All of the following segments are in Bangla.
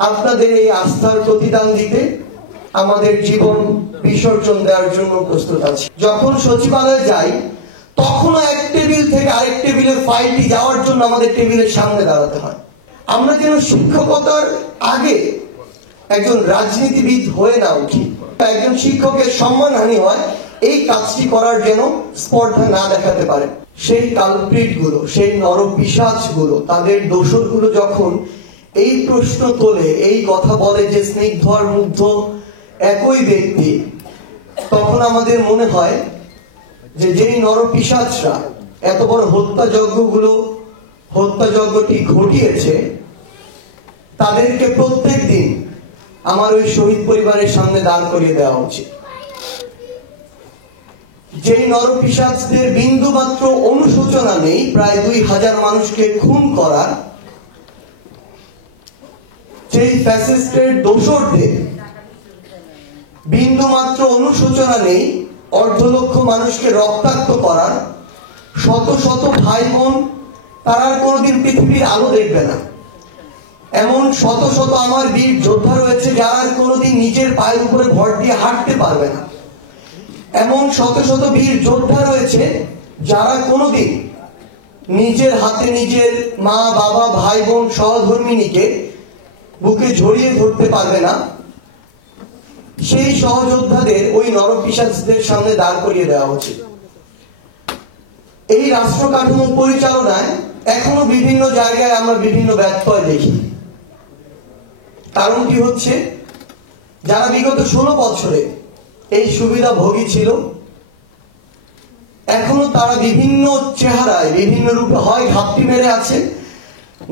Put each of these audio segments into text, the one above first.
আপনাদের এই আস্থার প্রতিদান দিতে আমাদের জীবন বিসর্জন দেওয়ার জন্য প্রস্তুত আছি। যখন সচিবালয়ে যাই তখন এক টেবিল থেকে আরেক টেবিলের ফাইলটি যাওয়ার জন্য আমাদের টেবিলের সামনে দাঁড়াতে হয়। আমরা যেন শিক্ষকতার আগে একজন রাজনীতিবিদ হয়ে না উঠি, একজন শিক্ষকের সম্মানহানি হয় এই কাজটি করার যেন স্পর্ধা না দেখাতে পারে। সেই কালপ্রিট গুলো, সেই নরপিশাচ গুলো, তাদের দোসর গুলো যখন এই প্রশ্ন তোলে, এই কথা বলে যে স্নিগ্ধ আর মুগ্ধ একই ব্যক্তি, তখন আমাদের মনে হয় যে যেই নরপিশাচরা এত বড় হত্যাযজ্ঞটি ঘটিয়েছে, তাদেরকে প্রত্যেক দিন আমার ওই শহীদ পরিবারের সামনে দাঁড় করিয়ে দেওয়া উচিত। যেই নরপিশাচদের বিন্দু মাত্র অনুশোচনা নেই প্রায় 2000 মানুষকে খুন করার, সেই ফ্যাসিস্টের দোসরদের বিন্দু মাত্র অনুশোচনা নেই 1.5 লক্ষ মানুষকে রক্তাক্ত করার, শত শত ভাই বোন তারা কোনোদিন পৃথিবীর আলো দেখবে না, এমন শত শত আমার বীর যোদ্ধা রয়েছে যারা কোনোদিন নিজের পায়ের উপরে ভর দিয়ে হাঁটতে পারবে না, এমন শত শত বীর যোদ্ধা রয়েছে যারা কোনোদিন নিজের হাতে নিজের মা বাবা ভাই বোন সহধর্মিণীকে বুকে জড়িয়ে ধরতে পারবে না। সেই সহযোদ্ধাদের ওই নরপিশাচদের সামনে দাঁড় করিয়ে দেওয়া উচিত। এই রাষ্ট্র কাঠামো পরিচালনায় এখনো বিভিন্ন জায়গায় আমরা বিভিন্ন ব্যত্যয় দেখি। কারণটি হচ্ছে, যারা বিগত 16 বছরে এই সুবিধা ভোগী ছিল, এখনো তারা বিভিন্ন চেহারায় বিভিন্ন রূপে হয় ঘাপটি মেরে আছে,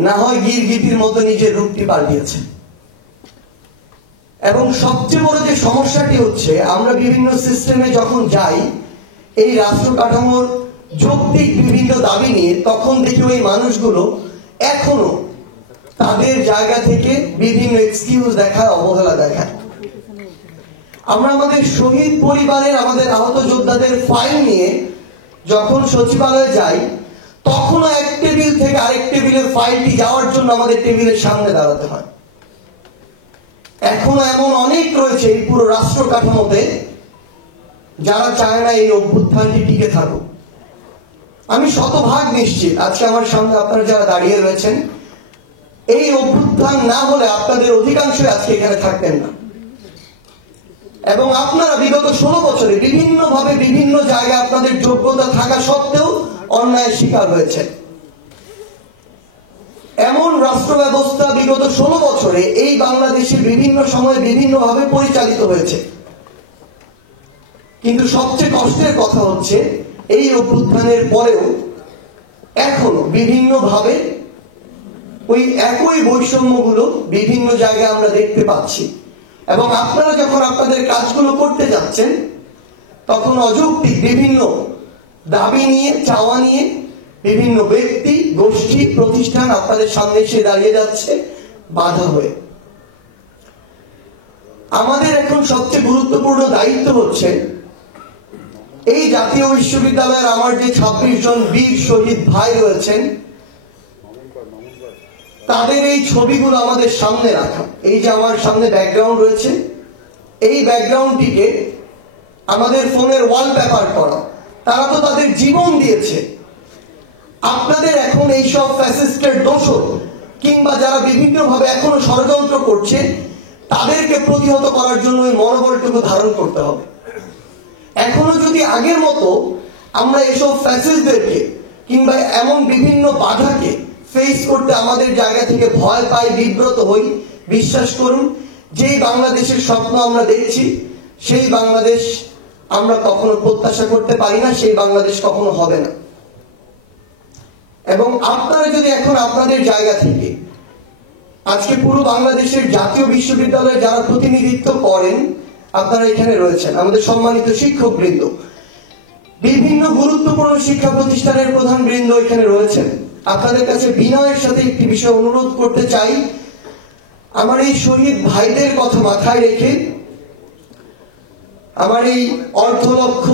না হয় গিরগিটির মতো নিজের রূপটি পাল্টিয়েছে। এবং সবচেয়ে বড় যে সমস্যাটি হচ্ছে, আমরা বিভিন্ন সিস্টেমে যখন যাই এই রাষ্ট্র কাঠামোর যৌক্তিক বিভিন্ন দাবি নিয়ে, তখন দেখি ওই মানুষগুলো এখনো তাদের জায়গা থেকে বিভিন্ন এক্সকিউজ দেখায়, অবহেলা দেখায়। আমরা আমাদের শহীদ পরিবারের, আমাদের আহত যোদ্ধাদের ফাইল নিয়ে যখন সচিবালয়ে যাই তখনও এক টেবিল থেকে আরেক টেবিলের ফাইলটি যাওয়ার জন্য আমাদের টেবিলের সামনে দাঁড়াতে হয়। এখনো এমন অনেক রয়েছে এই পুরো রাষ্ট্র কাঠামোতে যারা চায় না এই অভ্যুত্থানটি টিকে থাকুক। আমি শতভাগ নিশ্চিত আজকে আমার সামনে আপনারা যারা দাঁড়িয়ে রয়েছেন, এই অভ্যুত্থান না হলে আপনাদের অধিকাংশই আজকে এখানে থাকতেন না। এবং আপনারা বিগত 16 বছরে বিভিন্নভাবে বিভিন্ন জায়গায় আপনাদের যোগ্যতা থাকা সত্ত্বেও অন্যায়ের শিকার হয়েছে। এমন রাষ্ট্র ব্যবস্থা বিগত 16 বছরে এই বাংলাদেশে বিভিন্ন সময়ে বিভিন্নভাবে পরিচালিত হয়েছে। কিন্তু সবচেয়ে কষ্টের কথা হচ্ছে, এই অভ্যুত্থানের পরেও এখনো বিভিন্নভাবে ওই একই বৈষম্যগুলো বিভিন্ন জায়গায় আমরা দেখতে পাচ্ছি। এবং আপনারা যখন আপনাদের কাজগুলো করতে যাচ্ছেন তখন অযৌক্তিক বিভিন্ন দাবি নিয়ে, চাওয়া নিয়ে বিভিন্ন ব্যক্তি, গোষ্ঠী, প্রতিষ্ঠান আপনাদের সামনে এসে দাঁড়িয়ে যাচ্ছে বাধা হয়ে। আমাদের এখন সবচেয়ে গুরুত্বপূর্ণ দায়িত্ব হচ্ছে, এই জাতীয় বিশ্ববিদ্যালয়ের আমার যে 26 জন বীর শহীদ ভাই রয়েছেন, তাদের এই ছবিগুলো আমাদের সামনে রাখা। এই যে আমার সামনে ব্যাকগ্রাউন্ড রয়েছে, এই ব্যাকগ্রাউন্ডটিকে আমাদের ফোনের ওয়ালপেপার করা। তারা তো তাদের জীবন দিয়েছে। আপনাদের এখন এইসব ফ্যাসিস্টের দোসর কিংবা যারা বিভিন্নভাবে এখনো ষড়যন্ত্র করছে, তাদেরকে প্রতিহত করার জন্য ওই মনোবলটুকু ধারণ করতে হবে। এখনো যদি আগের মতো আমরা এসব ফ্যাসিস্টদেরকে কিংবা এমন বিভিন্ন বাধাকে ফেস করতে আমাদের জায়গা থেকে ভয় পাই, বিব্রত হই, বিশ্বাস করুন, যেই বাংলাদেশের স্বপ্ন আমরা দেখছি সেই বাংলাদেশ আমরা কখনো প্রত্যাশা করতে পারি না, সেই বাংলাদেশ কখনো হবে না। এবং আপনারা যদি এখন আপনাদের জায়গা থেকে আজকে পুরো বাংলাদেশের জাতীয় বিশ্ববিদ্যালয়ে যারা প্রতিনিধিত্ব করেন, আপনারা এখানে রয়েছেন, আমাদের সম্মানিত শিক্ষকবৃন্দ, বিভিন্ন গুরুত্বপূর্ণ শিক্ষা প্রতিষ্ঠানের প্রধান বৃন্দ এখানে রয়েছেন, আপনাদের কাছে বিনয়ের সাথে একটি বিষয় অনুরোধ করতে চাই। আমার এই শহীদ ভাইদের কথা মাথায় রেখে, আমার এই 1.5 লক্ষ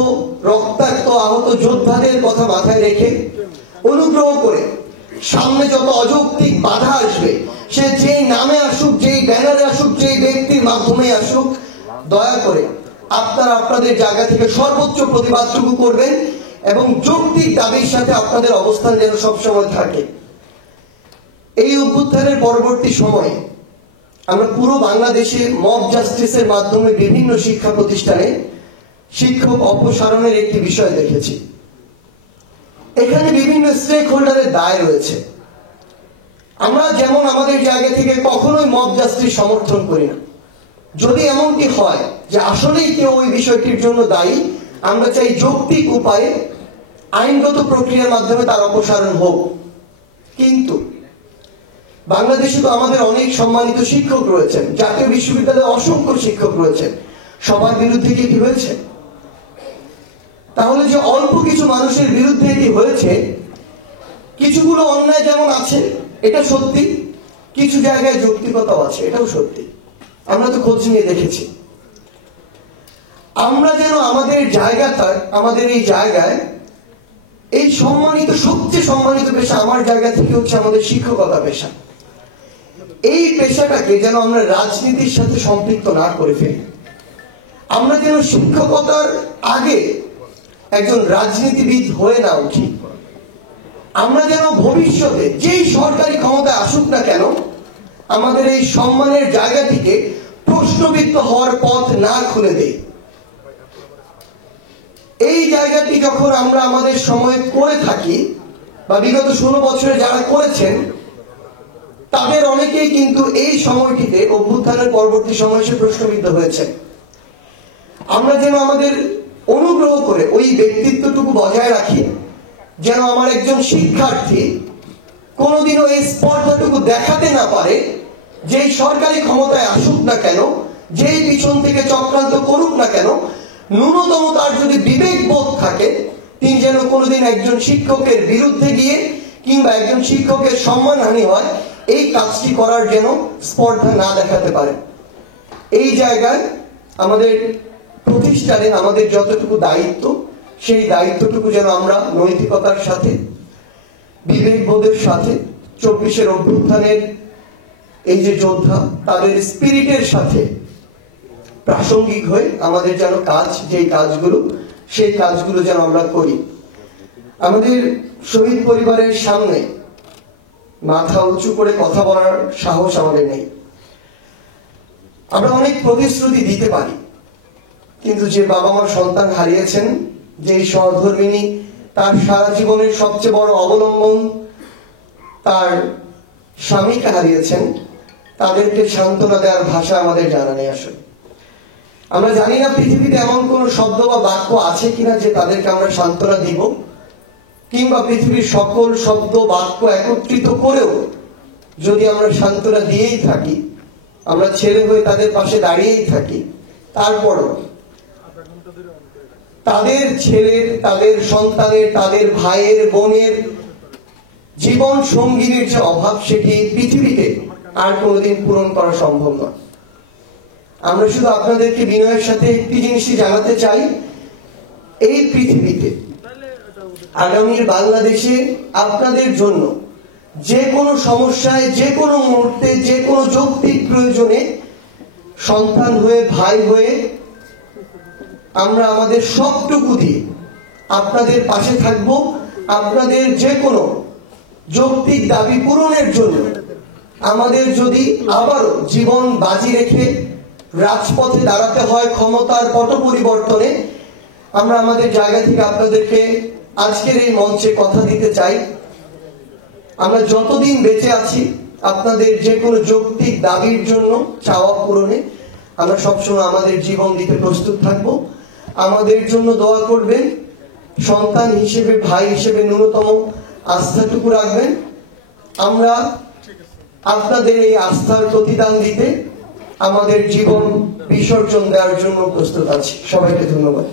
রক্তাক্ত আহত যোদ্ধাদের কথা মাথায় রেখে অনুগ্রহ করে সামনে যত অযৌক্তিক বাধা আসবে, সে যেই নামে আসুক, যেই ব্যানার যেই মাধ্যমেই আসুক, দয়া করে আপনারা আপনাদের জায়গা থেকে সর্বোচ্চ প্রতিবাদটুকু করবেন এবং যৌক্তিক দাবির সাথে আপনাদের অবস্থান যেন সবসময় থাকে। এই অভ্যুত্থানের পরবর্তী সময়ে আমরা পুরো বাংলাদেশে মব জাস্টিসের মাধ্যমে বিভিন্ন শিক্ষা প্রতিষ্ঠানে শিক্ষক অপসারণের একটি বিষয় দেখেছি। এখানে বিভিন্ন স্টেক হোল্ডারের দায় রয়েছে। আমরা যেমন আমাদের জায়গা থেকে কখনোই মব জাস্টিস সমর্থন করি না। যদি এমনটি হয় যে আসলেই কেউ ওই বিষয়টির জন্য দায়ী, আমরা চাই যৌক্তিক উপায়ে আইনগত প্রক্রিয়ার মাধ্যমে তার অপসারণ হোক। কিন্তু বাংলাদেশে তো আমাদের অনেক সম্মানিত শিক্ষক রয়েছেন, জাতীয় বিশ্ববিদ্যালয়ে অসংখ্য শিক্ষক রয়েছেন, সবার বিরুদ্ধে কি হয়েছে? তাহলে যে অল্প কিছু মানুষের বিরুদ্ধে এটি হয়েছে, কিছুগুলো অন্যায় যেমন আছে, এটা সত্যি, কিছু জায়গায় যৌক্তিকতাও আছে, এটাও সত্যি। আমরা তো খোঁজ নিয়ে দেখেছি। আমরা যেন আমাদের জায়গাটা, আমাদের এই জায়গায় এই সম্মানিত, সবচেয়ে সম্মানিত পেশা আমার জায়গা থেকে হচ্ছে আমাদের শিক্ষকতা পেশা, এই পেশাটাকে যেন আমরা রাজনীতির সাথে সম্পৃক্ত না করে ফেলি। আমরা যেন শিক্ষকতার আগে একজন রাজনীতিবিদ হয়ে না উঠি। আমরা যেন ভবিষ্যতে যেই সরকারি ক্ষমতায় আসুক না কেন, আমাদের এই সম্মানের জায়গাটিকে প্রশ্নবিদ্ধ হওয়ার পথ না খুলে দেই। এই জায়গাটি যখন আমরা আমাদের সময় করে থাকি, বা বিগত 16 বছরে যারা করেছেন তাদের অনেকেই কিন্তু এই সময়টিতে অভ্যুত্থানের পরবর্তী সময় এসে প্রশ্নবিদ্ধ হয়েছে। আমরা যেন আমাদের অনুগ্রহ করে ওই ব্যক্তিত্বটুকু বজায় রাখি, যেন আমার একজন শিক্ষার্থী কোনোদিনও এই স্পর্ধাটুকু দেখাতে না পারে, যেই সরকারি ক্ষমতায় আসুক না কেন, যেই পিছন থেকে চক্রান্ত করুক না কেন, ন্যূনতম তার যদি বিবেক বোধ থাকে, তিনি যেন কোনোদিন একজন শিক্ষকের বিরুদ্ধে গিয়ে কিংবা একজন শিক্ষকের সম্মানহানি হয়, এই কাজটি করার যেন স্পর্ধা না দেখাতে পারে। এই জায়গায় আমাদের প্রতিষ্ঠানে আমাদের যতটুকু দায়িত্ব, সেই দায়িত্বটুকু যেন আমরা নৈতিকতার সাথে, বিবেকবোধের সাথে, 24-এর অভ্যুত্থানের এই যে যোদ্ধা তাদের স্পিরিটের সাথে প্রাসঙ্গিক হয়ে আমাদের যেন কাজ, যেই কাজগুলো, সেই কাজগুলো যেন আমরা করি। আমাদের শহীদ পরিবারের সামনে মাথা উঁচু করে কথা বলার সাহস আমাদের নেই। আমরা অনেক প্রতিশ্রুতি দিতে পারি, কিন্তু যে বাবা মা সন্তান হারিয়েছেন, যেই সহধর্মিনী তার সারা জীবনের সবচেয়ে বড় অবলম্বন তার স্বামীকে হারিয়েছেন, তাদেরকে সান্ত্বনা দেওয়ার ভাষা আমাদের জানা নেই। আসলে আমরা জানি না পৃথিবীতে এমন কোন শব্দ বা বাক্য আছে কিনা যে তাদেরকে আমরা সান্ত্বনা দিব, কিংবা পৃথিবীর সকল শব্দ বাক্য একত্রিত করেও যদি আমরা সান্ত্বনা দিয়েই থাকি, আমরা ছেলে হয়ে তাদের পাশে দাঁড়িয়েই থাকি, তারপরও তাদের ছেলের, তাদের সন্তানের, তাদের ভাইয়ের, বোনের জীবন সঙ্গীর যে অভাব, সেটি পৃথিবীতে আর কোনোদিন পূরণ করা সম্ভব নয়। আমরা শুধু আপনাদেরকে বিনয়ের সাথে একটি জিনিসই জানাতে চাই, এই পৃথিবীতে আগামীর বাংলাদেশে আপনাদের জন্য যে কোনো সমস্যায়, যে কোনো মুহূর্তে, যে কোনো যৌক্তিক প্রয়োজনে সন্তান হয়ে, ভাই হয়ে আমরা আমাদের সবটুকু দিয়ে আপনাদের পাশে থাকব। আপনাদের যে কোনো যৌক্তিক দাবি পূরণের জন্য আমাদের যদি আবারও জীবন বাজি রেখে রাজপথে দাঁড়াতে হয় ক্ষমতার পট পরিবর্তনে, আমরা আমাদের জায়গা থেকে আপনাদেরকে আজকের এই মঞ্চে কথা দিতে চাই, আমরা যতদিন বেঁচে আছি আপনাদের যে কোনো যৌক্তিক দাবির জন্য, চাওয়া পূরণে আমরা সবসময় আমাদের জীবন দিতে প্রস্তুত থাকব। আমাদের জন্য দোয়া করবেন, সন্তান হিসেবে, ভাই হিসেবে ন্যূনতম আস্থাটুকু রাখবেন। আমরা আপনাদের এই আস্থার প্রতিদান দিতে আমাদের জীবন বিসর্জন দেওয়ার জন্য প্রস্তুত আছি। সবাইকে ধন্যবাদ।